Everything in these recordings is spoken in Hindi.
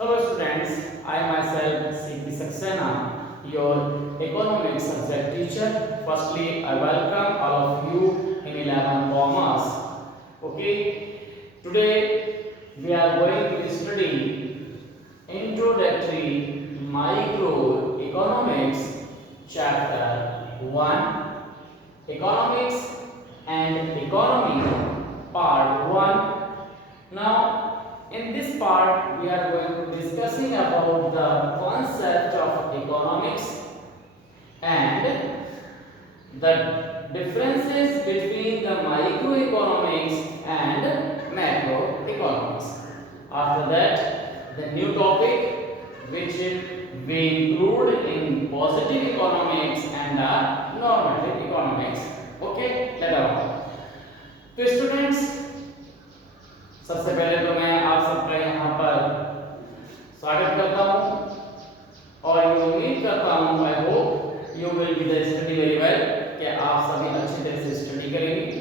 Hello students, I myself C.P. Saxena, your economics subject teacher. Firstly, I welcome all of you in 11 Commerce. Okay, today we are going to study Introductory Microeconomics Chapter 1, Economics and Economy Part 1. Now, in this part, we are going to discussing about the concept of economics and the differences between the microeconomics and macroeconomics. After that, the new topic which we include in positive economics and the normative economics. Okay, let us. तो स्टूडेंट्स, सबसे पहले तो मैं आप सबका यहाँ पर स्वागत करता हूँ और ये उम्मीद करता हूँ I hope you will be the study very well कि आप सभी अच्छी तरह से स्टडी करेंगे।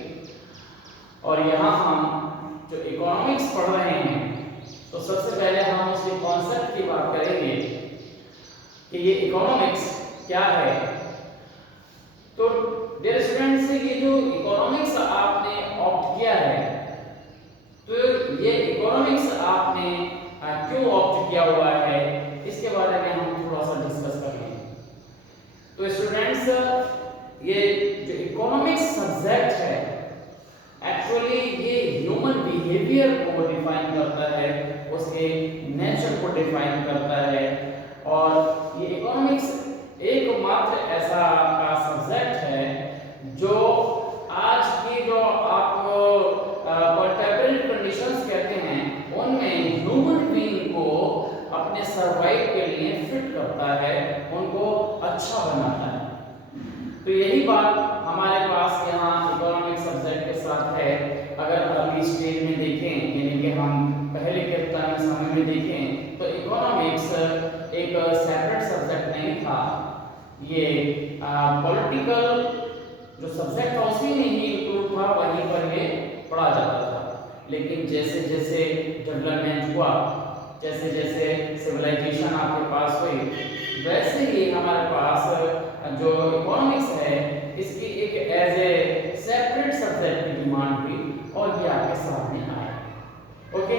और यहाँ हम जो इकोनॉमिक्स पढ़ रहे हैं तो सबसे पहले हम उसके कॉन्सेप्ट की बात करेंगे कि ये इकोनॉमिक्स क्या है। तो डियर स्टूडेंट्स, ये जो इकोनॉमिक्स आपने ऑप्ट किया है तो ये इकोनॉमिक्स आपने क्यों ऑप्ट किया हुआ है इसके बारे में हम थोड़ा सा डिस्कस करेंगे। तो स्टूडेंट्स, ये जो इकोनॉमिक्स सब्जेक्ट है एक्चुअली ये ह्यूमन बिहेवियर को डिफाइन करता है, उसके नेचर को डिफाइन करता है। और ये इकोनॉमिक्स एकमात्र ऐसा का सब्जेक्ट है जो आज की जो आप कंटेम्परेरी कंडीशंस कहते हैं उनमें ह्यूमन बीइंग को अपने सर्वाइव के लिए फिट करता है, उनको अच्छा बनाता है। तो यही बात हमारे पास यहाँ इकोनॉमिक्स सब्जेक्ट के साथ है। अगर अभी स्टेज में देखें यानी कि हम पहले के समय में देखें तो इकोनॉमिक्स एक सेपरेट सब्जेक्ट नहीं था, ये पॉलिटिकल जो सब्जेक्ट था उसी में ही इंक्लूड था, वहीं पर ये पढ़ा जाता था। लेकिन जैसे जैसे डेवलपमेंट हुआ, जैसे जैसे सिविलाइजेशन आपके पास हुई, वैसे ही हमारे पास जो इकोनॉमिक्स है इसकी एक एज ए सेपरेट सब्जेक्ट की डिमांड हुई और ये आपके सामने आया। ओके,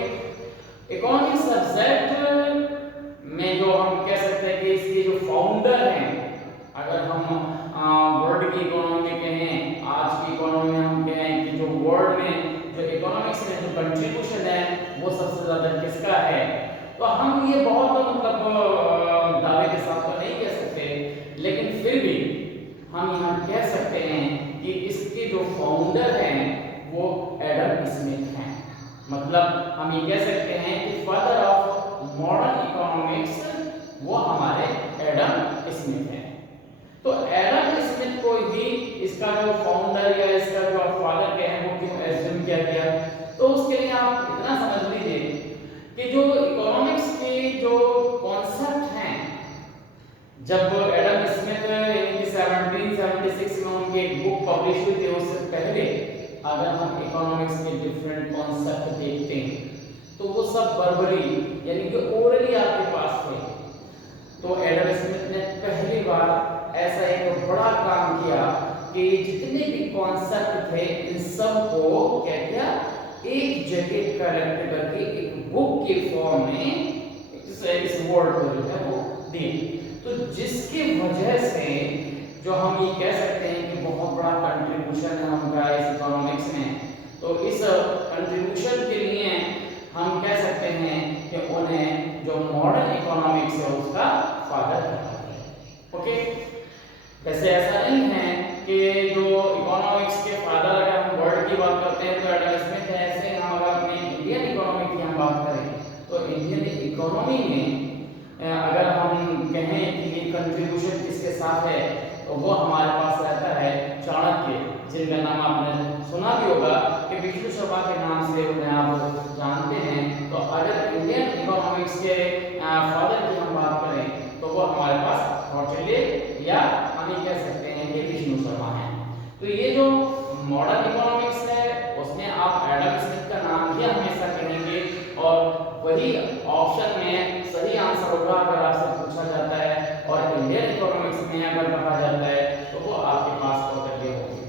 इकोनॉमिक्स सब्जेक्ट में जो हम कह सकते हैं कि इसके जो फाउंडर हैं, अगर हम वर्ल्ड की इकोनॉमी कहें, आज की इकोनॉमी में हम कहें कि जो वर्ल्ड में जो इकोनॉमिक्स में जो कंट्रीब्यूशन है वो सबसे ज्यादा किसका है, तो हम ये बहुत मतलब दावे के साथ तो नहीं कह सकते, लेकिन फिर भी हम यहाँ कह सकते हैं कि इसके जो फाउंडर हैं वो एडम स्मिथ हैं। मतलब हम ये कह सकते हैं कि फादर ऑफ मॉडर्न इकोनॉमिक्स वो हमारे एडम स्मिथ हैं। तो एडम स्मिथ को ही इसका जो फाउंडर या इसका जो फादर के हैं वो क्यों एज्यूम किया गया, तो उसके लिए आप इतना समझ लीजिए कि जो इकोनॉमिक्स के जो कॉन्सेप्ट हैं, जब एडम स्मिथ यानी कि 1776 में उनकी एक बुक पब्लिश हुई थी, उससे पहले अगर हम इकोनॉमिक्स के डिफरेंट कॉन्सेप्ट देखते हैं तो वो सब वर्बली यानी कि ओरली आपके पास थे। तो एडम स्मिथ ने पहली बार ऐसा एक बड़ा काम किया कि जितने भी कॉन्सेप्ट थे इन सब को क्या किया, एक जगह कलेक्ट करके एक बुक के फॉर्म में इस वर्ड को जो है वो दी। तो जिसकी वजह से जो हम ये कह सकते हैं कि बहुत बड़ा कंट्रीब्यूशन है उनका इस इकोनॉमिक्स में, तो इस कंट्रीब्यूशन के लिए हम कह सकते हैं कि उन्हें जो मॉडर्न इकोनॉमिक्स है उसका फादर कहते हैं। ओके, वैसे ऐसा नहीं है कि जो इकोनॉमिक्स के फादर अगर हम वर्ल्ड की बात करते हैं तो एडम स्मिथ है, ऐसे हम अगर अपने इंडियन इकोनॉमी की हम बात करें तो इंडियन इकोनॉमी में अगर हम कहें कि ये कंट्रीब्यूशन किसके साथ है तो वो हमारे पास रहता है चाणक्य, जिनका नाम आपने सुना भी होगा कि विष्णु शर्मा के नाम से उन्हें आप जानते हैं। तो अगर इंडियन इकोनॉमिक्स के फादर की हम बात करें तो वो हमारे पास कौटिल्य या हम ये कह सकते हैं कि विष्णु शर्मा है। तो ये जो मॉडर्न इकोनॉमिक्स है उसमें आप एडम स्मिथ का नाम ही हमेशा कहेंगे और वही ऑप्शन में होगा अगर आपसे पूछा जाता है, और इंडियन इकोनॉमिक्स में अगर कहा जाता है तो वो आपके पास होकर के होगी।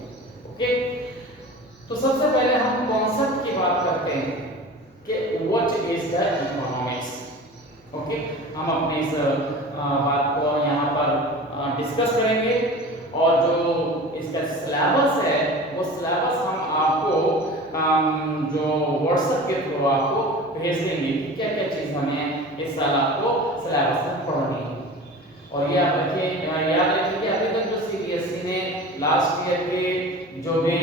ओके, तो सबसे पहले हम कॉन्सेप्ट की बात करते हैं कि what is the economics. Okay, हम अपने इस बात को यहाँ पर डिस्कस करेंगे, और जो इसका सिलेबस है वो सिलेबस हम आपको जो व्हाट्सएप के थ्रू आपको भेज देंगे कि क्या क्या चीज़ हमें इस साल आपको सिलेबस में पढ़नी है। और ये आप रखें, याद रखिए कि अभी तक जो सीबीएसई ने लास्ट ईयर के जो भी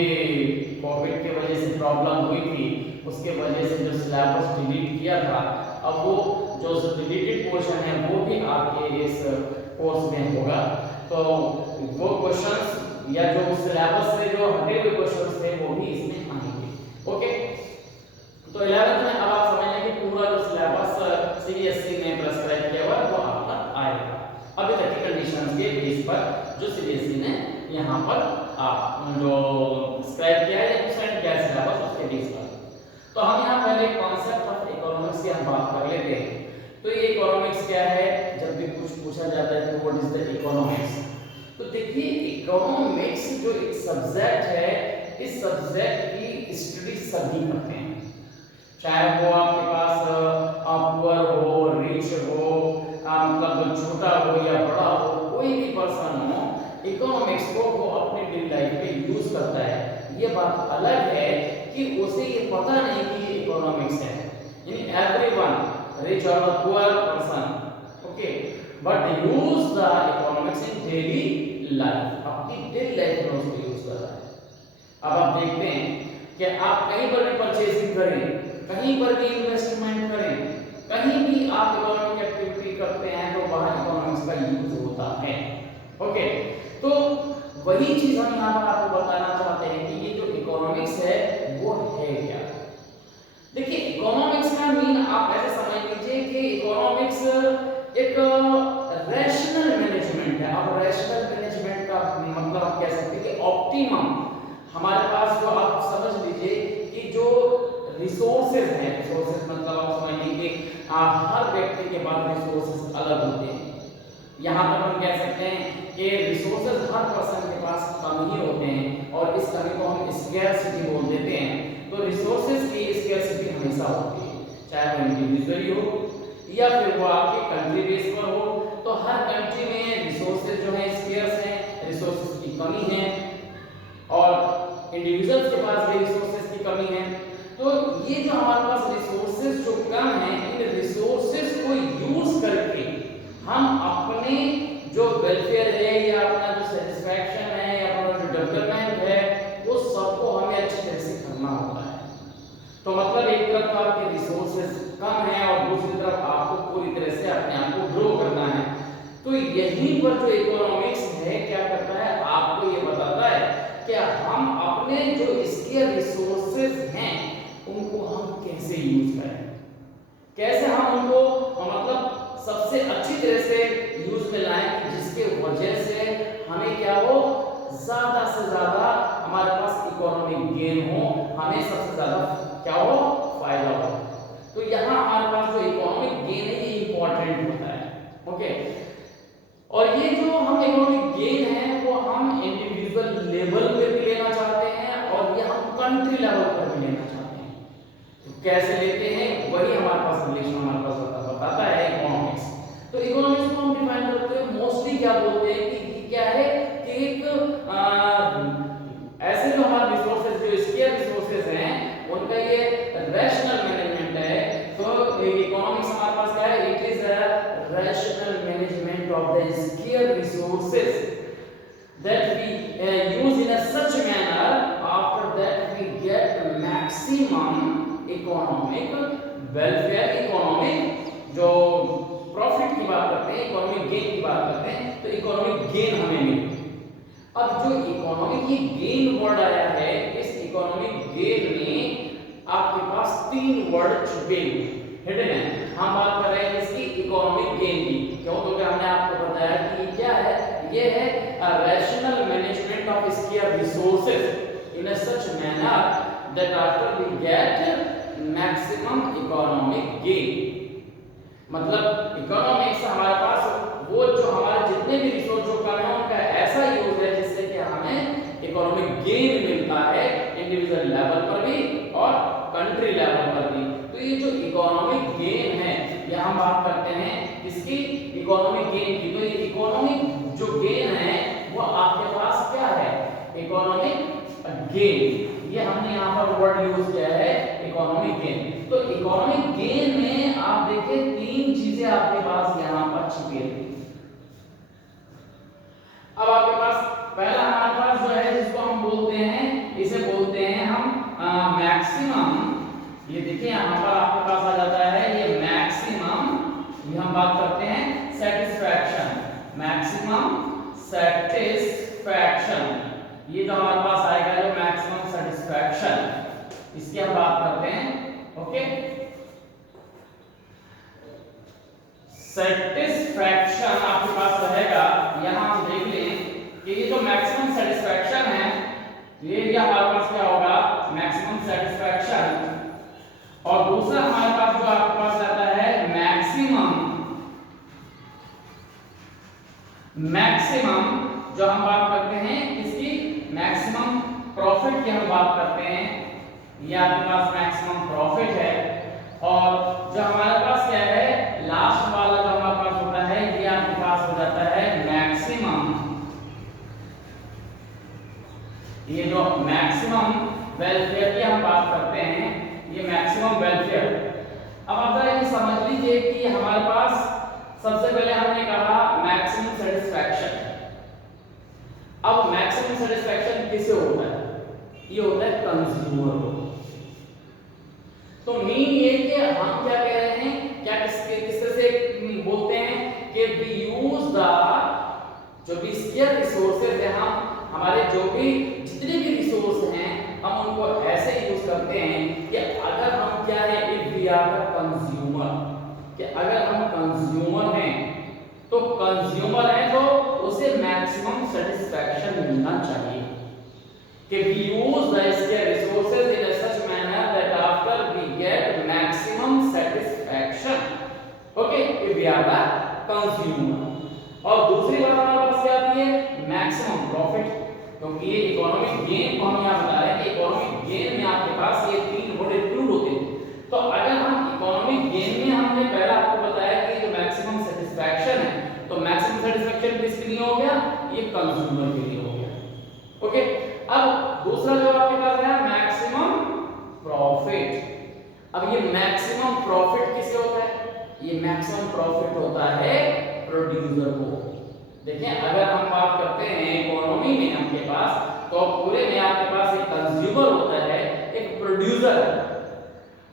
कोविड की वजह से प्रॉब्लम हुई थी उसके वजह से जो सिलेबस डिलीट किया था, अब वो जो डिलीटेड पोर्शन है वो भी आपके इस कोर्स में होगा। तो वो क्वेश्चंस या जो सिलेबस से जो हटे हुए क्वेश्चंस थे वो भी इसमें आएंगे। ओके, तो 11th में अब आप समझ लें कि पूरा जो सिलेबस सीबीएसई ने प्रिस्क्राइब किया हुआ है वो आप पर आएगा अभी तक की कंडीशंस के बेस पर जो सीबीएसई ने यहाँ पर जो प्रिस्क्राइब किया है या सेंड किया है सिलेबस उसके बेस पर। तो हम यहाँ पहले कॉन्सेप्ट ऑफ इकोनॉमिक्स की हम बात कर लेते हैं। तो ये इकोनॉमिक्स क्या है, जब भी कुछ पूछा जाता है तो व्हाट इज द इकोनॉमिक्स। तो देखिए इकोनॉमिक्स जो एक सब्जेक्ट है, इस सब्जेक्ट की स्टडी सभी करते हैं, चाहे वो आपके पास पुअर हो, रिच हो, मतलब छोटा हो या बड़ा हो, कोई भी पर्सन हो, इकोनॉमिक्स को वो अपने डेली लाइफ में यूज करता है। ये बात अलग है कि उसे ये पता नहीं कि ये इकोनॉमिक्स है, यानी एवरीवन रिच और poor person, okay, but use the economics in daily life, अपनी डेली लाइफ में उसको यूज कर रहा है। अब आप देखते हैं कि आप कहीं पर भी परचेसिंग करें, कहीं पर भी इन्वेस्टमेंट करें, कहीं भी आप इकोनॉमिक एक्टिविटी करते हैं तो वहां इकोनॉमिक्स का यूज होता है। ओके, तो वही चीज हम यहाँ पर आपको बताना चाहते हैं कि ये जो इकोनॉमिक्स है वो है क्या। देखिए इकोनॉमिक्स का मीन आप ऐसे समझ लीजिए कि इकोनॉमिक्स एक रैशनल मैनेजमेंट है। अब रैशनल मैनेजमेंट का मतलब आप कह सकते हैं कि ऑप्टिमम हमारे पास जो आप समझ लीजिए कि जो रिसोर्सेज हैं, रिसोर्सेज मतलब आप समझ लीजिए हर व्यक्ति के पास रिसोर्सेज अलग होते हैं। यहाँ पर हम कह सकते हैं कि रिसोर्सेज हर पर्सन के पास कम ही होते हैं और इस कमी को हम स्कैर्सिटी बोल देते हैं। तो रिसोर्सेज की स्कैर्सिटी हमेशा होती है, चाहे वो इंडिविजुअली हो या फिर वो आपके कंट्री बेस पर हो। तो हर कंट्री में रिसोर्सेज जो है स्कैर्स हैं, रिसोर्सेज की कमी है, और इंडिविजुअल्स के पास भी रिसोर्सेज की कमी है। तो ये जो हमारे पास रिसोर्सेज जो कम है, इन रिसोर्सेज को यूज करके हम अपने जो वेलफेयर है या अपना जो सेटिस्फैक्शन है या अपना जो डेवलपमेंट है वो सबको हमें अच्छी तरह से करना होता है। तो मतलब एक तरफ तो आपके रिसोर्सेज कम है और दूसरी तरफ आपको पूरी तरह से अपने आप को ग्रो करना है। तो यहीं पर जो इकोनॉमिक्स है क्या करता है, आपको ये बताता है कि हम अपने जो स्केयर रिसोर्सेज हैं उनको हम कैसे यूज करें, कैसे हम उनको मतलब सबसे अच्छी तरह से यूज में लाएं कि जिसके वजह से हमें क्या हो, ज्यादा से ज्यादा हमारे पास इकोनॉमिक गेन हो, हमें सबसे ज्यादा क्या हो, फायदा हो। तो यहाँ हमारे पास जो इकोनॉमिक गेन है ये इंपॉर्टेंट होता है। ओके, और ये जो हम इकोनॉमिक गेन है वो हम इंडिविजुअल लेवल पे भी लेना चाहते हैं और ये हम कंट्री लेवल पर भी लेना चाहते हैं। तो कैसे लेते हैं वही हमारे पास रिलेशन हमारे पास बताता है इकोनॉमिक्स। तो इकोनॉमिक्स को हम डिफाइन करते हैं मोस्टली क्या बोलते हैं कि क्या है कि एक ऐसे जो हमारे रिसोर्सेज जो स्केयर रिसोर्सेज हैं उनका ये रैशनल मैनेजमेंट है। तो इकोनॉमिक्स हमारे पास क्या है, it is a rational management of the square resources that we use in a such manner after that we get maximum economic welfare, economic जो प्रॉफिट की बात करते हैं, इकोनॉमिक गेन की बात करते हैं, तो इकोनॉमिक गेन हमें मिले। अब जो इकोनॉमिक ये गेन वर्ड आया है, इस इकोनॉमिक गेन में आपके पास तीन वर्ड छुपे हिडन है। हम बात कर रहे हैं इसकी इकोनॉमिक गेन की, क्यों? तो हमने आपको बताया कि ये क्या है, ये है a rational management of scarce resources in a such manner that after we get maximum economic gain। मतलब इकोनॉमिक्स हमारे पास वो जो हमारे जितने भी रिसोर्स जो कम है उनका ऐसा यूज है जिससे कि हमें इकोनॉमिक गेन मिलता है इंडिविजुअल लेवल पर भी और कंट्री लेवल पर भी। तो ये जो इकोनॉमिक गेन है ये हम बात करते हैं किसकी, इकोनॉमिक गेन की। तो ये इकोनॉमिक जो गेन है वो आपके पास क्या है, इकोनॉमिक गेन। ये हमने यहाँ पर वर्ड यूज किया है इकोनॉमिक गेन। तो इकोनॉमिक गेन में आप देखिए तीन चीजें आपके पास यहाँ पर छिपी है। अब आपके पास पहला हमारे पास जो है जिसको हम बोलते हैं, इसे बोलते हैं हम मैक्सिमम। ये देखिए यहाँ पर आपके पास आ जाता है ये मैक्सिमम, ये हम बात करते हैं सेटिस्फैक्शन, मैक्सिमम सेटिस्फैक्शन। ये जो हमारे पास आएगा जो मैक्सिमम सेटिस्फैक्शन, इसकी हम बात करते हैं। ओके, सेटिस्फैक्शन आपके पास रहेगा। यहां हम देख लें कि ये जो मैक्सिमम सेटिस्फैक्शन है ये हमारे पास क्या होगा, मैक्सिमम सेटिस्फैक्शन। और दूसरा हमारे पास जो आपके पास आता है मैक्सिमम, मैक्सिमम जो हम बात करते हैं इसकी मैक्सिमम प्रॉफिट की हम बात करते हैं, ये आपके पास मैक्सिमम प्रॉफिट है। और जो हमारे पास क्या है लास्ट वाला जो हमारे पास होता है ये आपके पास हो जाता है मैक्सिमम, ये जो मैक्सिमम वेलफेयर की हम बात करते हैं ये मैक्सिमम वेलफेयर। अब आप जरा ये समझ लीजिए कि हमारे पास सबसे पहले हमने कहा मैक्सिमम सेटिस्फैक्शन। अब मैक्सिमम सेटिस्फैक्शन किसे होता है, ये होता है कंज्यूमर को। तो मीन ये कि हम क्या कह रहे हैं, क्या किस तरह से बोलते हैं कि वी यूज द जो भी स्केयर रिसोर्सेज है, हम हमारे जो भी जितने भी रिसोर्स हैं हम उनको ऐसे यूज करते हैं कि अगर हम क्या है, if we are the consumer, कि अगर हम कंज्यूमर हैं तो कंज्यूमर है तो उसे मैक्सिमम सेटिस्फैक्शन मिलना चाहिए। कि we use the scarce resources in a such manner that after we get maximum satisfaction, okay, if we are the consumer। और दूसरी बात हमारे पास क्या आती है, मैक्सिमम प्रॉफिट। क्योंकि ये इकोनॉमिक गेन को हम यहाँ बता रहे हैं कि इकोनॉमिक गेन में आपके पास ये तीन वर्ड इंक्लूड होते हैं। तो अगर हम इकोनॉमिक गेन में हमने पहला आपको बताया कि जो मैक्सिमम सेटिस्फैक्शन है, तो मैक्सिमम सेटिस्फैक्शन किसके लिए हो गया, ये कंज्यूमर के लिए हो गया। ओके, अब दूसरा जो आपके पास है मैक्सिमम प्रॉफिट। अब ये मैक्सिमम प्रॉफिट किसे होता है, ये मैक्सिमम प्रॉफिट होता है प्रोड्यूसर को। देखिए अगर हम बात करते हैं इकोनॉमी में आपके पास, तो पूरे में आपके पास एक कंज्यूमर होता है, एक प्रोड्यूसर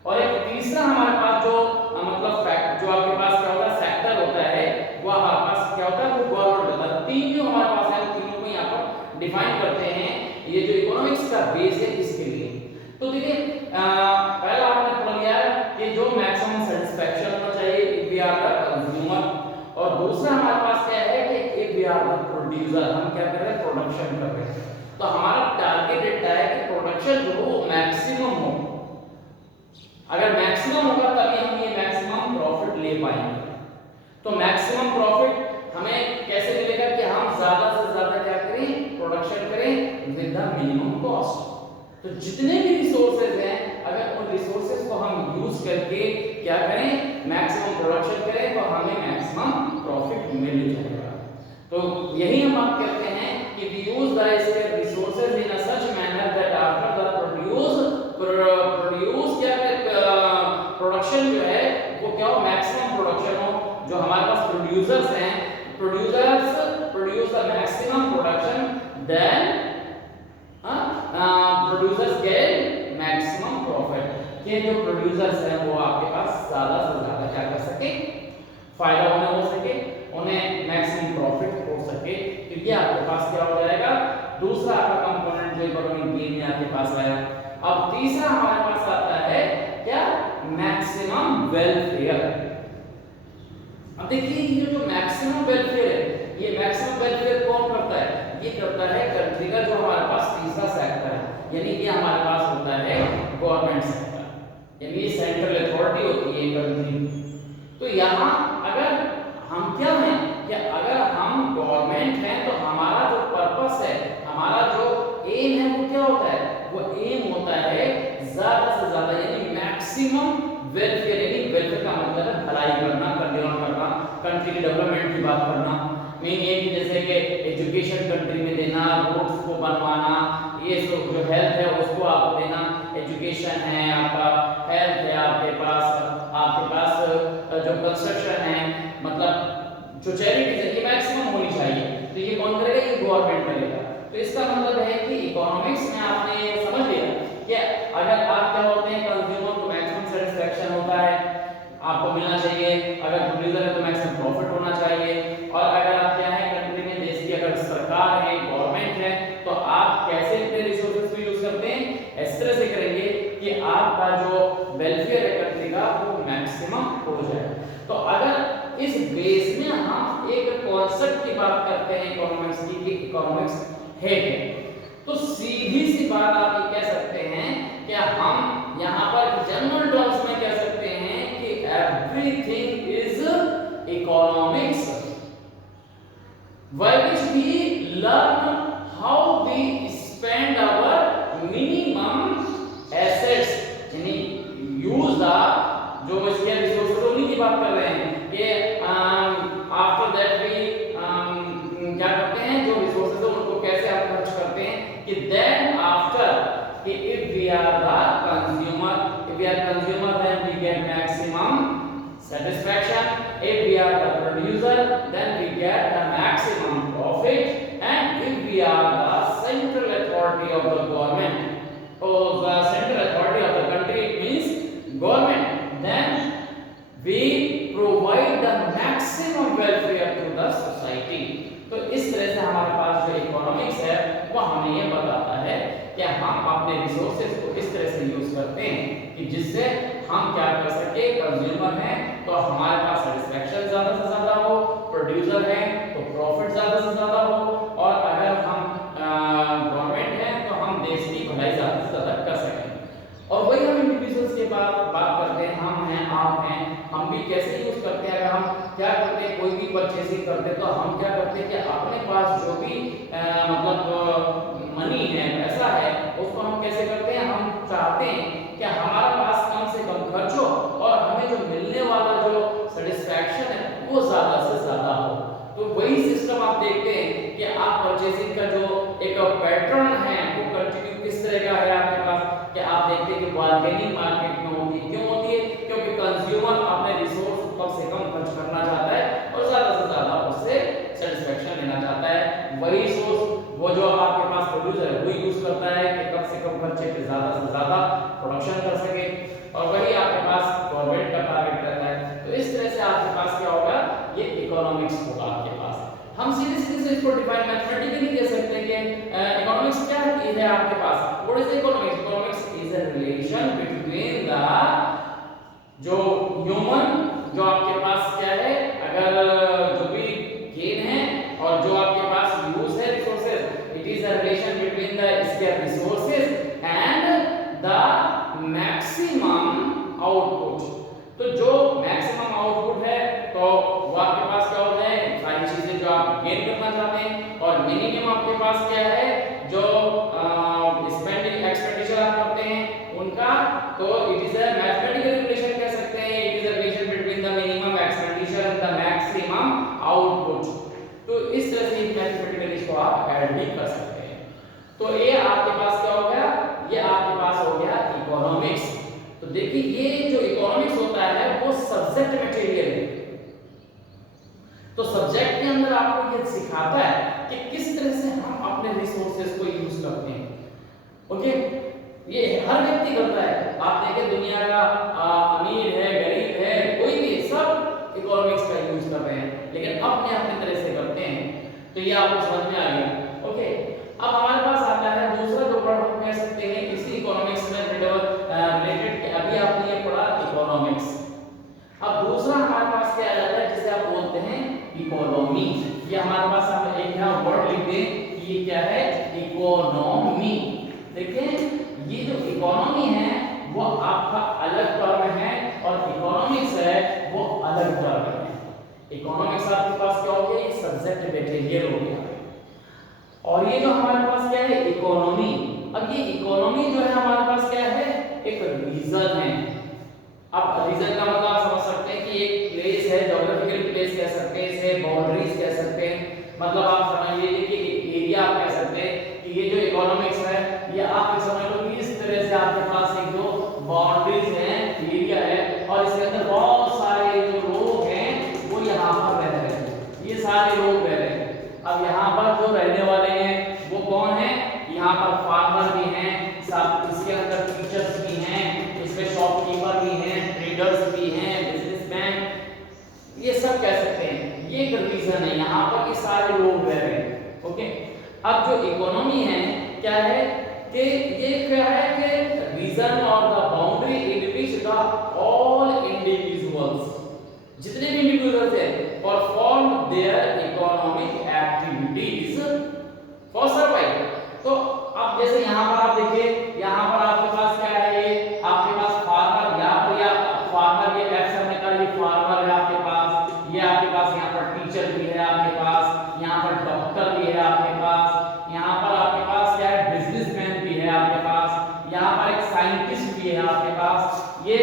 और एक तीसरा हमारे पास जो मतलब फैक्ट जो आपके पास क्या होता है सेक्टर होता है, वो हमारे पास क्या होता है, वो गवर्नमेंट होता है। तीन जो हमारे पास है तीनों को यहाँ पर डिफाइन करते हैं, ये जो इकोनॉमिक्स का बेस है इसके लिए। तो देखिए पहला आपने पढ़ लिया कि जो मैक्सिमम सेटिस्फैक्शन होना चाहिए if we are the consumer, और दूसरा हमारे पास क्या है कि if we are the producer, हम क्या कर रहे हैं, प्रोडक्शन कर रहे हैं। तो हमारा टारगेट रहता है कि प्रोडक्शन जो हो मैक्सिमम हो। अगर मैक्सिमम होगा तभी हम ये मैक्सिमम प्रॉफिट ले पाएंगे। तो मैक्सिमम प्रॉफिट हमें कैसे मिलेगा कि हम ज्यादा से ज्यादा क्या करें, प्रोडक्शन करें विद द मिनिमम कॉस्ट। तो जितने भी रिसोर्सेज हैं अगर उन रिसोर्सेज को हम यूज करके क्या करें, मैक्सिमम प्रोडक्शन करें तो हमें मैक्सिमम प्रॉफिट मिल जाएगा। तो यही हम बात करते हैं कि we use the resources in a such manner that after the produce क्या प्रोडक्शन जो है वो क्या हो, मैक्सिमम प्रोडक्शन हो। जो हमारे पास प्रोड्यूसर्स हैं, producers produce the maximum production, then producers get maximum profit. कि जो प्रोड्यूसर्स हैं वो आपके पास ज्यादा से ज्यादा क्या कर सके, फायदा उन्हें हो सके, उन्हें मैक्सिमम प्रॉफिट हो सके। क्योंकि आपके पास क्या हो जाएगा, दूसरा आपका कंपोनेंट जो इकोनॉमिक गेन में आपके पास आया। अब तीसरा हमारे पास आता है क्या, मैक्सिमम वेलफेयर। अब देखिए ये जो मैक्सिमम वेलफेयर है, ये मैक्सिमम वेलफेयर कौन करता है, ये करता है कंट्री का जो हमारे पास तीसरा सेक्टर है, यानी कि हमारे पास होता है गवर्नमेंट सेक्टर, यानी ये सेंट्रल अथॉरिटी होती है कंट्री। तो यहाँ अगर हम क्या हैं कि अगर हम गवर्नमेंट हैं तो हमारा जो पर्पस है, हमारा जो एम है वो क्या होता है, वो एम होता है ज्यादा से ज्यादा यानी मैक्सिमम वेलफेयर, यानी वेलफेयर का मतलब है भलाई करना, कल्याण करना, कंट्री की डेवलपमेंट की बात करना। मेन ये कि जैसे कि एजुकेशन कंट्री में देना, रोड्स को बनवाना, ये सब जो हेल्थ है उसको आपको देना, एजुकेशन है आपका, हेल्थ है आपके पास जो कंस्ट्रक्शन है, मतलब जो चैरिटीज है ये मैक्सिमम होनी चाहिए। तो ये कौन करेगा, ये गवर्नमेंट करेगा। तो इसका मतलब है कि इकोनॉमिक्स में आपने समझ लिया कि अगर आप क्या होते हैं, कंज्यूमर को मैक्सिमम सेटिस्फेक्शन होता है, आपको मिलना चाहिए, अगर प्रोड्यूसर है तो मैक्सिमम प्रॉफिट होना चाहिए, और अगर आप क्या है कंट्री में, देश की अगर सरकार है, गवर्नमेंट है, तो आप कैसे अपने रिसोर्सेज को यूज करते हैं, इस तरह से करेंगे कि आपका जो वेलफेयर है कंट्री का वो मैक्सिमम हो जाए। तो अगर इस बेस में हम एक कॉन्सेप्ट की बात करते हैं इकोनॉमिक्स की, कि इकोनॉमिक्स है क्या, तो सीधी सी बात आप ये कह सकते हैं कि हम यहाँ पर जनरल टर्म्स में कह सकते हैं कि everything is economics, by which we learn how we spend our minimum assets, यानी यूज द जो इसके रिसोर्सेज उन्हीं की बात कर रहे हैं कि आफ्टर दैट वी क्या करते हैं, जो रिसोर्सेज है उनको कैसे आप खर्च करते हैं, कि देन आफ्टर कि if we are the consumer, if we are consumer then we get maximum satisfaction, if we are the producer then we get the maximum profit, and if we are the central authority of the government or the central authority of the country, it means government, then we provide the maximum welfare to the society। तो इस तरह से हमारे पास जो इकोनॉमिक्स है वो हमें ये बताता है कि हम अपने रिसोर्सेज को इस तरह से यूज करते हैं कि जिससे हम क्या कर सके, कंज्यूमर हैं तो हमारे पास सेटिस्फेक्शन ज्यादा से ज्यादा हो, प्रोड्यूसर हैं तो प्रॉफिट ज्यादा से ज्यादा हो, और अगर हम गवर्नमेंट हैं तो हम देश की भलाई ज्यादा से ज्यादा कर सकें। और वही हम इंडिविजुअल्स के बात करते हैं, हम हैं, आप हैं, हम भी कैसे यूज करते हैं। अगर हम क्या करते हैं, कोई भी परचेसिंग करते हैं तो हम क्या करते हैं कि अपने पास जो भी मतलब मनी है, पैसा है, उसको हम कैसे करते हैं, हम चाहते हैं कि हमारे पास कम से कम खर्च हो और हमें जो मिलने वाला जो सेटिस्फैक्शन है वो ज्यादा से ज्यादा हो। तो वही सिस्टम आप देखते हैं कि आप परचेसिंग का जो एक पैटर्न है वो कंटिन्यू किस तरह का है आपके पास, कि आप देखते हैं कि बार्गेनिंग मार्केट में होती है। क्यों होती है, क्योंकि कंज्यूमर अपने रिसोर्स को कम से कम खर्च करना चाहता है और ज्यादा से ज्यादा उससे सेटिस्फैक्शन लेना चाहता है। वही सोर्स वो जो आपके पास प्रोड्यूसर है वो यूज करता है कि कम से कम खर्चे पे ज्यादा से ज्यादा प्रोडक्शन कर सके, और वही आपके पास गवर्नमेंट का टारगेट रहता है। तो इस तरह से आपके पास क्या होगा, ये इकोनॉमिक्स होगा आपके पास। हम सीधे सीधे इसको डिफाइन मैथमेटिकली कह सकते हैं कि इकोनॉमिक्स क्या है आपके पास, what is economics, economics is a relation between the जो ह्यूमन, जो आपके पास क्या है, अगर जो भी गेन है और जो आपके पास यूज है resources, it is a relation between the square resources and the maximum output. तो जो मैक्सिमम आउटपुट है तो वो आपके पास क्या होता है, सारी चीजें जो आप गेन करना चाहते हैं, और मिनिमम आपके पास क्या है, जो स्पेंडिंग एक्सपेंडिचर आप करते हैं उनका, तो it is a mathematical relation कह सकते हैं, it is a relation between the minimum expenditure and the maximum output. तो इस तरह से मैथमेटिकली इसको आप ऐड भी कर सकते हैं। तो ये आपके पास क्या हो गया, ये आपके पास हो गया इकोनॉमिक्स। तो देखिए ये जो इकोनॉमिक्स होता है वो सब्जेक्ट मटेरियल है, तो सब्जेक्ट के अंदर आपको ये सिखाता है कि किस तरह से हम अपने रिसोर्सेज को यूज करते हैं। ओके, ये हर व्यक्ति करता है। आप देखें दुनिया का अमीर है, गरीब है, कोई भी, सब इकोनॉमिक्स का यूज कर रहे हैं, लेकिन अपने अपने तरह से करते हैं। तो ये आपको समझ में आ गया। ओके, अब हमारे पास आता है दूसरा जो वर्ड हम कह सकते हैं इसी इकोनॉमिक्स में रिलेटेड, अभी आपने ये पढ़ा इकोनॉमिक्स। अब दूसरा हमारे पास क्या आ जाता है, जिसे आप बोलते हैं इकोनॉमी। ये हमारे पास हम एक यहाँ वर्ड लिख दें कि ये क्या है, इकोनॉमी। देखिए ये जो इकोनॉमी है वो आपका अलग टर्म है और इकोनॉमिक्स है वो अलग इकोनॉमिक्स आपके पास क्या हो गया, ये सब्जेक्ट मटेरियल हो गया। और ये जो हमारे पास क्या है, इकोनॉमी। अब ये इकोनॉमी जो है हमारे पास क्या है, एक रीजन है। अब रीजन का मतलब आप समझ सकते हैं कि एक प्लेस है, ज्योग्राफिकल प्लेस कह सकते हैं इसे, बाउंड्रीज कह सकते हैं। मतलब आप समझ लीजिए कि एरिया आप कह सकते हैं कि ये जो इकोनॉमिक्स है ये आप समझ लो कि इस तरह से आपके पास एक जो बाउंड्रीज है, एरिया है, और इसके अंदर बहुत सारे जो लोग हैं वो यहाँ पर रह रहे हैं, ये सारे लोग रह रहे हैं। अब यहाँ पर जो रहने वाले हैं वो कौन है, यहाँ पर फार्मर भी हैं, साथ इसके अंदर टीचर्स भी हैं, इसमें शॉपकीपर भी हैं, ट्रेडर्स भी हैं, बिजनेसमैन, ये सब कह सकते हैं। ये एक रीजन है, यहाँ पर ये सारे लोग रह रहे हैं। ओके, अब जो इकोनॉमी है क्या है कि ये क्या है कि रीजन और the boundary in which the all individuals, जितने भी इंडिविजुअल्स हैं, perform their economic activities for survival. तो अब जैसे यहाँ पर आप देखिए, यहाँ पर आपके पास क्या है, ये आपके पास फार्मर, यहाँ पर या फार्मर, ये लेफ्ट साइड में का ये फार्मर है आपके पास, ये आपके पास यहाँ पर टीचर भी है आपके पास, यहाँ पर डॉक्टर भी है आपके पास, यहाँ पर आपके पास क्या है, बिजनेसमैन भी है आपके पास, यहाँ पर एक साइंटिस्ट भी है आपके पास, ये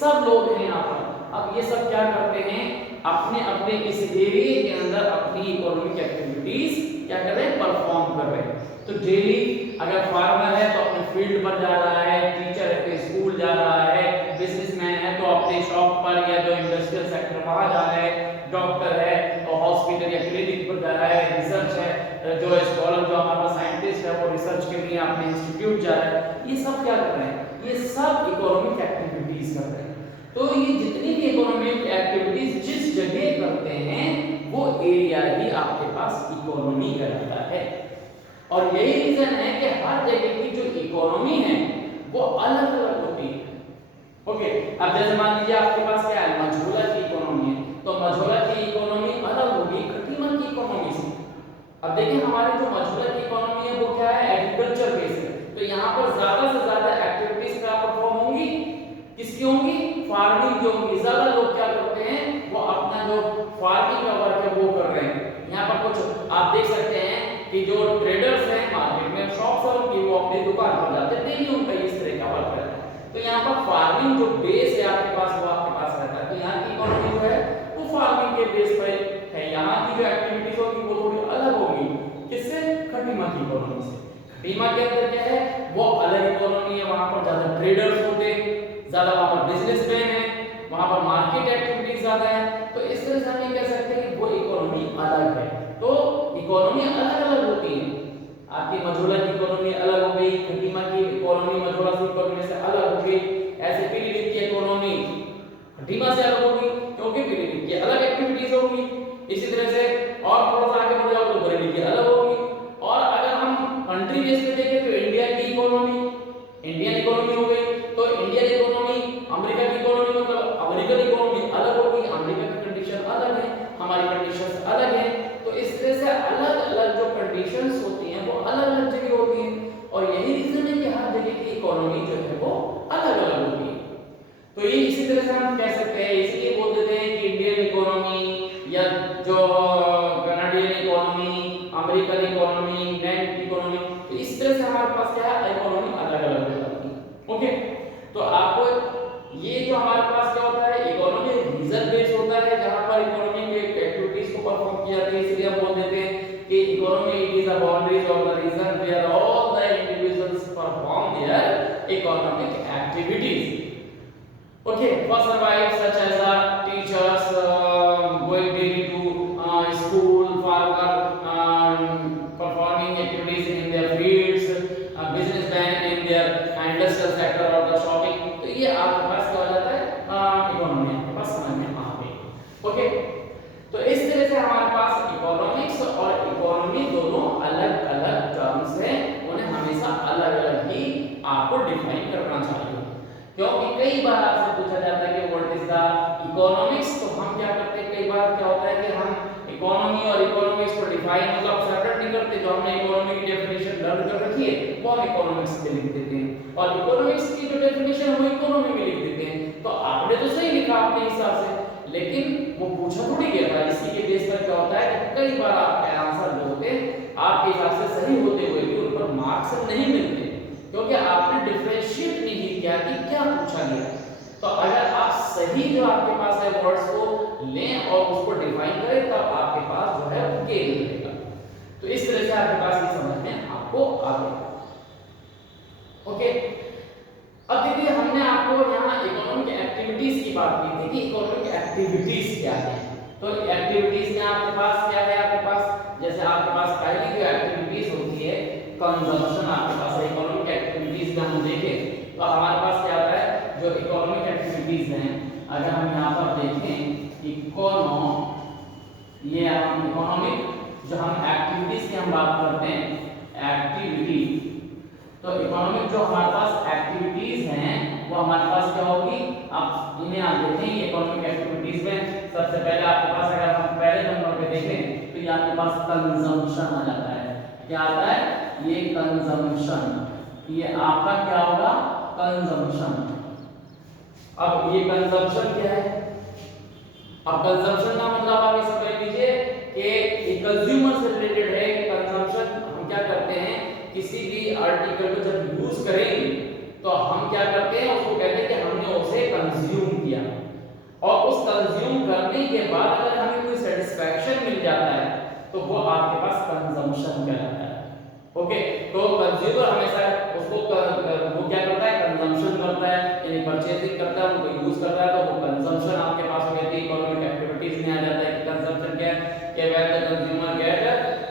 सब लोग हैं यहाँ पर। अब ये सब क्या करते हैं, अपने अपने इस एरिया के अंदर अपनी इकोनॉमिक एक्टिविटीज क्या कर रहे हैं, परफॉर्म कर रहे हैं। तो डेली अगर फार्मर है तो अपने फील्ड पर जा रहा है, टीचर है तो स्कूल जा रहा है, बिजनेसमैन है तो अपने शॉप पर या जो इंडस्ट्रियल सेक्टर वहां जा रहा है, डॉक्टर है तो हॉस्पिटल या क्लिनिक पर जा रहा है, रिसर्च है जो स्कॉलर जो हमारा साइंटिस्ट है वो रिसर्च के लिए अपने इंस्टीट्यूट जा रहा है। ये सब क्या कर रहे हैं, ये सब इकोनॉमिक एक्टिविटीज कर रहे हैं। तो ये जितनी भी इकोनॉमिक एक्टिविटीज जिस जगह करते हैं वो एरिया ही आपके पास इकोनॉमी कहलाता है। और यही रीजन है कि हर जगह की जो इकोनॉमी है वो अलग अलग होती है। ओके, अब जैसे मान लीजिए आपके पास क्या है, मझोला की इकोनॉमी है, तो मझोला की इकोनॉमी अलग होगी खटीमा की इकोनॉमी से। अब देखिए हमारी जो मझोला की इकोनॉमी है वो क्या है, एग्रीकल्चर बेस्ड है। तो यहाँ पर ज्यादा से ज्यादा एक्टिविटीज क्या परफॉर्म होंगी, किसकी होंगी, फार्मिंग की होंगी। ज्यादा लोग क्या करते हैं, वो अपना जो फार्मिंग का वर्क है वो कर रहे हैं। यहाँ पर कुछ आप देख सकते हैं कि जो ट्रेडर्स हैं मार्केट में, शॉप्स और की वो अपनी दुकान पर जाते हैं, डेली उनका इस तरह का वर्क रहता है। तो यहाँ पर फार्मिंग जो बेस है आपके पास वो आपके पास रहता है। तो यहाँ की इकोनॉमी जो है वो फार्मिंग के बेस पर है। यहाँ की जो एक्टिविटीज होगी वो थोड़ी अलग होगी, किससे, खटीमा की इकोनॉमी से। खटीमा के अंदर क्या है, वो अलग इकोनॉमी है, वहां पर ज्यादा ट्रेडर्स होते हैं, ज्यादा वहां पर बिजनेसमैन है, वहां पर मार्केट एक्टिविटीज ज्यादा है। तो इस तरह से हम ये कह सकते हैं कि वो इकोनॉमी अलग है। तो इकोनॉमी अलग अलग होती है, आपकी मझोला की इकोनॉमी अलग हो गई, खटीमा की इकोनॉमी मझोला की इकोनॉमी से अलग हो गई। ऐसे पीलीभीत की इकोनॉमी खटीमा से अलग होगी क्योंकि पीलीभीत की अलग एक्टिविटीज होगी। इसी तरह से और थोड़ा सा आगे बढ़ जाओ तो बरेली की अलग होगी। और अगर हम कंट्री बेस पे देखें तो इंडिया की इकोनॉमी इंडियन इकोनॉमी हो गई, तो इंडियन इकोनॉमी, अमेरिका की इकोनॉमी मतलब अमेरिकन इकोनॉमी अलग हो गई, अमेरिका की कंडीशन अलग है, हमारी कंडीशंस अलग है। तो इस तरह से अलग अलग जो कंडीशंस होती हैं वो अलग अलग जगह होती हैं। और यही रीजन है कि हर जगह की इकोनॉमी जो है वो अलग अलग होती है। तो ये इसी तरह से हम कह सकते हैं, इसलिए बोल देते हैं कि इंडियन इकोनॉमी या जो Canadian economy, American economy, net economy, तो इस तरह से हमारे पास क्या है, इकोनॉमी अलग अलग हो जाती है। ओके, तो आपको ये जो हमारे पास क्या होता है, इकोनॉमी रीजन बेस्ड होता है जहां पर इकोनॉमी के एक्टिविटीज को परफॉर्म किया जाता है। इसलिए हम बोल देते हैं कि economy it is the boundaries of the region where all the individuals perform their economic activities. Okay, for survive such as the teachers going daily to school, farmer performing activities in their fields, businessmen in their industrial sector or the shopping. तो ये आपके पास क्या हो जाता है, इकोनॉमी आपके पास समझ में आ गई। ओके, तो इस तरह से हमारे पास इकोनॉमिक्स और इकोनॉमी दोनों अलग अलग टर्म्स हैं, उन्हें हमेशा अलग अलग ही आपको डिफाइन करना चाहिए। क्योंकि कई बार आपसे पूछा जाता है कि व्हाट इज द इकोनॉमिक्स, तो हम क्या करते हैं, कई बार क्या होता है कि हम इकोनॉमी और इकोनॉमिक्स को डिफाइन मतलब सेपरेट नहीं करते। जो हमने इकोनॉमी की डेफिनेशन लर्न कर रखी है वो हम इकोनॉमिक्स में लिख देते हैं, और इकोनॉमिक्स की जो डेफिनेशन है वो इकोनॉमी में लिख देते हैं। तो आपने तो सही लिखा अपने हिसाब से, लेकिन वो पूछा थोड़ी गया था, इसकी होता है कि कई बार आपके आंसर जो होते हैं आपके हिसाब से सही होते हुए भी उन पर मार्क्स नहीं मिलते, क्योंकि आपने डिफरेंशिएट नहीं किया कि क्या पूछा गया। तो अगर आप सही जो आपके पास है वर्ड्स को लें और उसको डिफाइन करें, तब आपके पास जो है गेन मिलेगा। तो इस तरह से आपके पास ये समझ में आपको आ गया। ओके, अब देखिए हमने आपको यहाँ इकोनॉमिक एक्टिविटीज की बात की थी कि इकोनॉमिक एक्टिविटीज क्या है। तो एक्टिविटीज में आपके पास क्या है, आपके पास जैसे आपके पास पहली जो एक्टिविटीज होती है कंजम्पशन आपके पास है। इकोनॉमिक एक्टिविटीज में हम देखें तो हमारे पास क्या आता है, जो इकोनॉमिक एक्टिविटीज हैं, अगर हम यहाँ पर देखें ये हम इकोनॉमिक जो हम एक्टिविटीज की हम बात करते हैं एक्टिविटी, तो इकोनॉमिक जो हमारे पास एक्टिविटीज हैं वो हमारे पास क्या होगी, आप इन्हें आप देखें इकोनॉमिक एक्टिविटीज में सबसे पहले आपके पास अगर हम पहले नंबर पे देखें तो ये आपके पास कंजम्पशन आ जाता है। क्या आता है, ये कंजम्पशन, ये आपका क्या होगा कंजम्पशन। अब ये कंजम्पशन क्या है, अब कंजम्पशन का मतलब आप ये समझ लीजिए कि कंज्यूमर से रिलेटेड है। कंजम्पशन हम क्या करते हैं, किसी भी आर्टिकल को जब यूज करेंगे तो हम क्या करते हैं, उसको कहते हैं कि हमने उसे कंज्यूम किया, और उस कंज्यूम करने के बाद अगर हमें कोई सेटिस्फैक्शन मिल जाता है तो वो आपके पास कंजम्पशन कहलाता है। ओके, तो कंज्यूमर हमेशा उसको वो क्या करता है, कंजम्पशन करता है, यानी परचेजिंग करता है, उनको यूज करता है, तो वो कंजम्पशन आपके पास हो जाती है। इकोनॉमिक एक्टिविटीज में आ जाता है कि कंजम्पशन क्या है, कि when the consumer get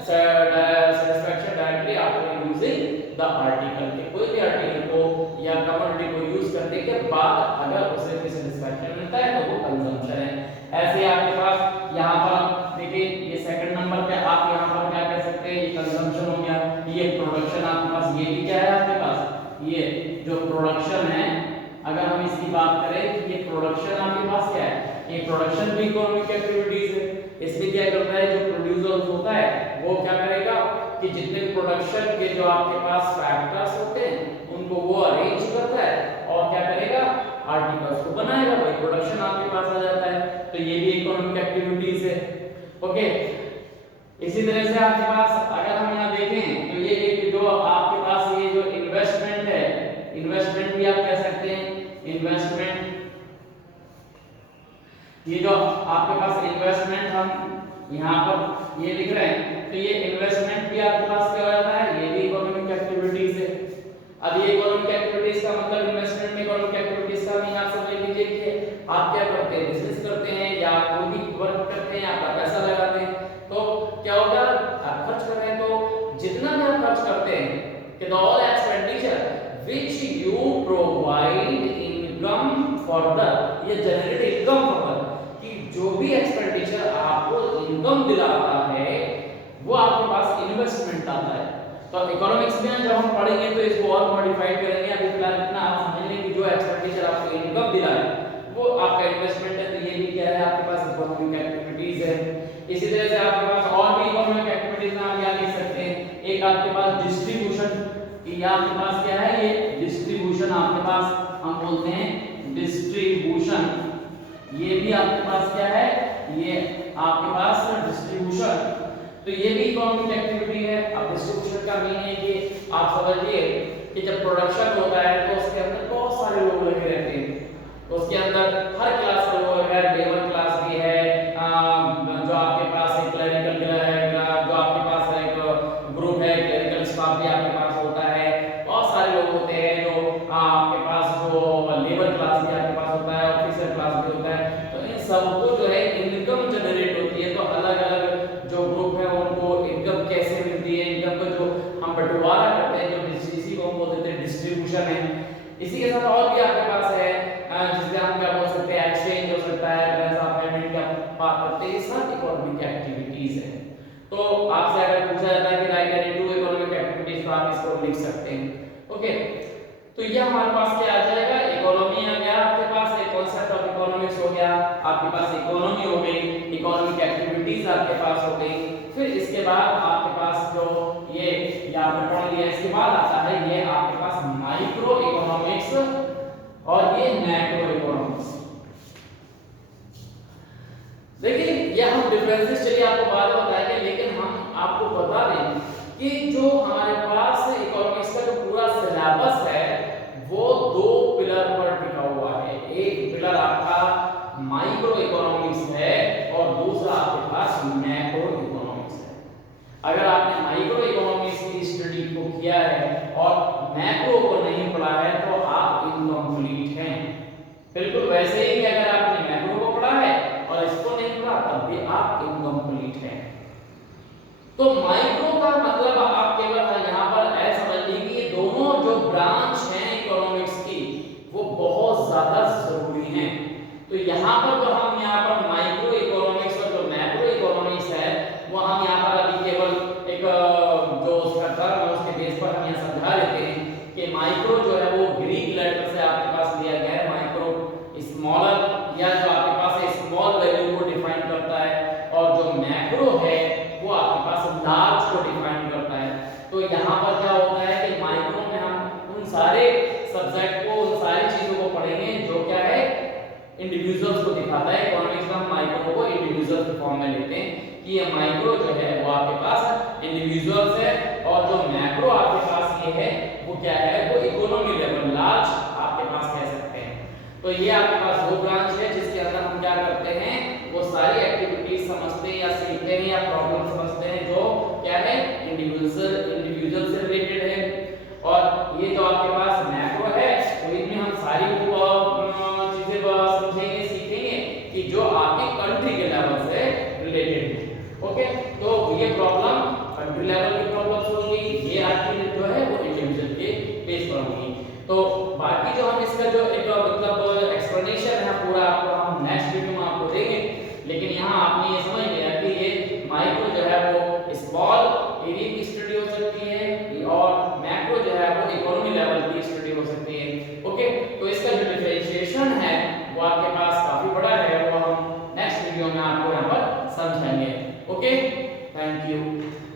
satisfaction directly after using the article, कि कोई भी आर्टिकल को या कमोडिटी को यूज करने के बाद अगर उसे कोई सेटिस्फैक्शन मिलता है तो वो कंजम्पशन है। ऐसे आपके पास यहाँ पर देखिए ये सेकंड नंबर पे आप यहाँ पर क्या कह सकते हैं, ये कंजम्पशन हो गया। ये प्रोडक्शन आपके पास, ये भी क्या है आपके पास, ये जो प्रोडक्शन है, अगर हम इसकी बात करें तो ये प्रोडक्शन आपके पास क्या है, ये प्रोडक्शन भी इकोनॉमिक एक्टिविटीज है। इसमें क्या करता है, जो प्रोड्यूसर होता है वो क्या करेगा कि जितने प्रोडक्शन के जो आपके पास फैक्टर्स होते हैं उनको वो अरेंज करता है और क्या करेगा, आर्टिकल्स को बनाएगा, भाई प्रोडक्शन आपके पास आ जाता है। तो ये भी इकोनॉमिक एक्टिविटीज है। ओके, इसी तरह से आपके पास अगर हम यहाँ देखें तो ये एक जो आपके पास ये जो इन्वेस्टमेंट है, इन्वेस्टमेंट भी आप कह सकते हैं इन्वेस्टमेंट, ये जो आपके पास इन्वेस्टमेंट हम यहाँ पर ये लिख रहे हैं, तो ये इन्वेस्टमेंट भी आपके पास क्या हो जाता है, ये भी इकोनॉमिक एक्टिविटीज है। अब ये इकोनॉमिक एक्टिविटीज का मतलब इन्वेस्टमेंट में इकोनॉमिक एक्टिविटीज का मीनिंग आप समझ लीजिए कि आप क्या करते हैं, बिजनेस करते हैं या कोई भी वर्क करते हैं, आप पैसा लगाते हैं, तो क्या होगा, आप खर्च कर रहे हैं, तो जितना भी आप खर्च करते हैं कि the all expenditure which you provide income for ये जनरेट इनकम फॉर कि जो भी एक्सपेंडिचर आपको इनकम दिलाता है वो आपके पास इन्वेस्टमेंट आता है। तो इकोनॉमिक्स में जब हम पढ़ेंगे तो इसको और मॉडिफाइड करेंगे। अभी फिलहाल इतना आप समझ लें कि जो एक्सपेंडिचर आपको इनकम दिलाए वो आपका इन्वेस्टमेंट है। तो ये भी क्या है, आपके पास इकोनॉमिक एक्टिविटीज है। इसी तरह से आपके पास और भी इकोनॉमिक एक्टिविटीज में आप क्या लिख सकते हैं, एक आपके पास डिस्ट्रीब्यूशन, ये आपके पास क्या है, ये डिस्ट्रीब्यूशन आपके पास हम बोलते हैं डिस्ट्रीब्यूशन, ये भी आपके पास क्या है, ये आपके पास डिस्ट्रीब्यूशन, तो ये भी इकोनॉमिक एक्टिविटी है। अब डिस्ट्रीब्यूशन का मीनिंग है कि आप समझिए कि जब प्रोडक्शन होता है तो उसके अंदर बहुत सारे लोग लगे रहते हैं, तो उसके अंदर हर क्लास का लोग है, लेबर क्लास भी है, जो आपके पास एक क्लरिकल है, जो आपके पास एक ग्रुप है, क्लरिकल स्टाफ भी आपके पास होता है, बहुत सारे लोग होते हैं जो आपके पास जो लेबर क्लास भी आपके पास होता है, ऑफिसर क्लास भी होता है। तो इन सबको जो है इनकम जनरेट होती है, तो अलग अलग जो ग्रुप है उनको इनकम कैसे मिलती है, इनकम को जो हम बंटवारा करते हैं, जो इसी को हम बोलते हैं डिस्ट्रीब्यूशन है। इसी के साथ और भी आपके पास है जिससे हम क्या बोल सकते हैं, एक्सचेंज हो सकता है, बैलेंस ऑफ पेमेंट का बात करते हैं, ये सब इकोनॉमिक एक्टिविटीज है। तो आपसे अगर पूछा जाता है कि right any two economic activities, तो आप इसको लिख सकते हैं। ओके, तो ये हमारे पास क्या आ जाएगा, इकोनॉमी आ गया आपके पास, एक कांसेप्ट ऑफ इकोनॉमिक्स हो गया आपके पास, इकोनॉमी हो गई, इकोनॉमिक एक्टिविटीज आपके पास हो गई। फिर इसके बाद आपके पास जो ये यहाँ पे पढ़ लिया, इसके बाद आता है ये आपके पास माइक्रो इकोनॉमिक्स और ये मैक्रो इकोनॉमिक्स। देखिए ये हम हम डिफरेंसेस चलिए आपको बाद में बताएंगे, लेकिन हम आपको बता दें कि जो हमारे पास इकोनॉमिक्स का जो पूरा सिलेबस है वो दो पिलर पर टिका हुआ है। एक पिलर आपका माइक्रो इकोनॉमिक्स है और दूसरा आपके पास मैक्रो इकोनॉमिक्स है। अगर आपने माइक्रो इकोनॉमिक्स की स्टडी को किया है और मैक्रो को नहीं पढ़ा है तो आप इनकम्प्लीट हैं। बिल्कुल वैसे ही अगर आपने मैक्रो को पढ़ा है और इसको नहीं पढ़ा तब भी आप इनकम्प्लीट हैं। तो माइक्रो का मतलब आप केवल यहाँ पर ऐसा समझ लीजिए कि ये दोनों जो ब्रांच हैं इकोनॉमिक्स की वो बहुत ज्यादा जरूरी हैं। तो यहाँ पर जो हम यहाँ पर माइक्रो इकोनॉमिक्स और जो मैक्रो इकोनॉमिक्स है वो हम यहाँ पर अभी केवल एक जो उसका टर्म है उसके बेस पर हम यहाँ समझा लेते हैं कि माइक्रो जो है वो ग्रीक लेटर से आपके पास लिया गया है। माइक्रो स्मॉलर या जो आपके पास स्मॉल वैल्यू को डिफाइन करता है और जो मैक्रो है वो आपके पास लार्ज को डिफाइन करता है। तो यहाँ पर क्या होता है कि माइक्रो में हम उन सारे सब्जेक्ट को उन सारी चीजों को पढ़ेंगे जो क्या है इंडिविजुअल्स को दिखाता है। इकोनॉमिक्स में हम माइक्रो को इंडिविजुअल के फॉर्म में लेते हैं कि ये माइक्रो जो है वो आपके पास इंडिविजुअल्स है और जो मैक्रो आपके पास ये है वो क्या है वो इकोनॉमी लेवल लार्ज आपके पास कह सकते हैं। तो ये आपके पास दो ब्रांच है जिसके अंदर हम क्या करते हैं वो सारी एक्टिविटीज समझते हैं या सीखते हैं या प्रॉब्लम समझते हैं जो क्या है इंडिविजुअल से रिलेटेड है। और ये जो आपके पास मैक्रो है तो इनमें हम सारी चीजें समझेंगे सीखेंगे कि जो आपके कंट्री के लेवल से रिलेटेड है। ओके, तो ये प्रॉब्लम कंट्री लेवल की प्रॉब्लम्स होंगी, ये आपकी जो है वो इंडिविजुअल के बेस पर होंगी। तो बाकी जो हम इसका जो एक मतलब एक्सप्लेनेशन है पूरा आपको हम नेक्स्ट वीडियो में आपको देंगे। लेकिन यहाँ आपने ये समझ लिया कि ये माइक्रो जो है वो स्मॉल एरिया की स्टडी हो सकती है और मैक्रो जो है वो इकोनॉमी लेवल की स्टडी हो सकती है। ओके, तो इसका जो डिफरेंशिएशन है वो आपके पास काफी बड़ा है, वो हम नेक्स्ट वीडियो में आपको यहाँ पर समझाएंगे। Okay, thank you.